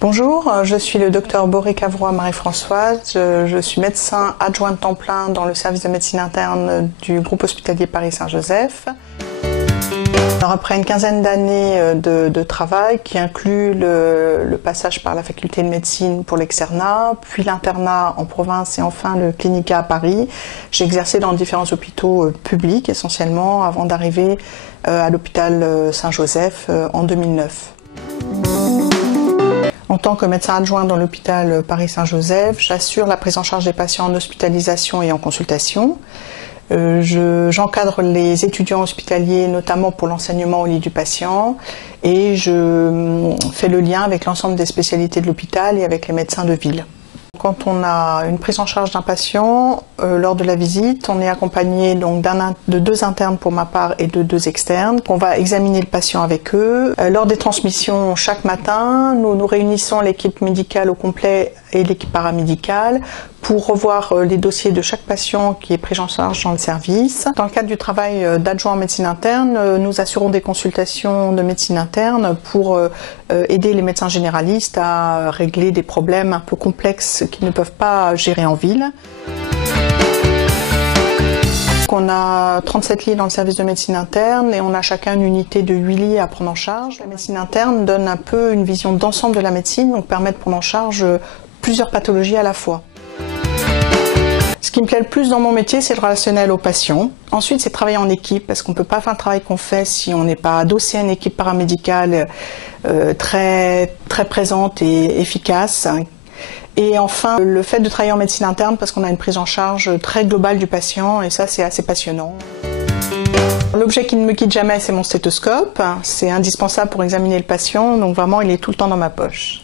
Bonjour, je suis le docteur Boré-Cavrois Marie-Françoise, je suis médecin adjoint de temps plein dans le service de médecine interne du groupe hospitalier Paris-Saint-Joseph. Alors après une quinzaine d'années de travail qui inclut le passage par la faculté de médecine pour l'externat, puis l'internat en province et enfin le clinica à Paris, j'ai exercé dans différents hôpitaux publics essentiellement avant d'arriver à l'hôpital Saint-Joseph en 2009. En tant que médecin adjoint dans l'hôpital Paris-Saint-Joseph, j'assure la prise en charge des patients en hospitalisation et en consultation. J'encadre les étudiants hospitaliers, notamment pour l'enseignement au lit du patient, et je fais le lien avec l'ensemble des spécialités de l'hôpital et avec les médecins de ville. Quand on a une prise en charge d'un patient, lors de la visite, on est accompagné donc de 2 internes pour ma part et de 2 externes. On va examiner le patient avec eux. Lors des transmissions chaque matin, nous réunissons l'équipe médicale au complet et l'équipe paramédicale pour revoir les dossiers de chaque patient qui est pris en charge dans le service. Dans le cadre du travail d'adjoint en médecine interne, nous assurons des consultations de médecine interne pour aider les médecins généralistes à régler des problèmes un peu complexes qu'ils ne peuvent pas gérer en ville. On a 37 lits dans le service de médecine interne et on a chacun une unité de 8 lits à prendre en charge. La médecine interne donne un peu une vision d'ensemble de la médecine, donc permet de prendre en charge plusieurs pathologies à la fois. Ce qui me plaît le plus dans mon métier, c'est le relationnel aux patients. Ensuite, c'est travailler en équipe, parce qu'on ne peut pas faire le travail qu'on fait si on n'est pas adossé à une équipe paramédicale très présente et efficace. Et enfin, le fait de travailler en médecine interne, parce qu'on a une prise en charge très globale du patient, et ça, c'est assez passionnant. L'objet qui ne me quitte jamais, c'est mon stéthoscope. C'est indispensable pour examiner le patient, donc vraiment, il est tout le temps dans ma poche.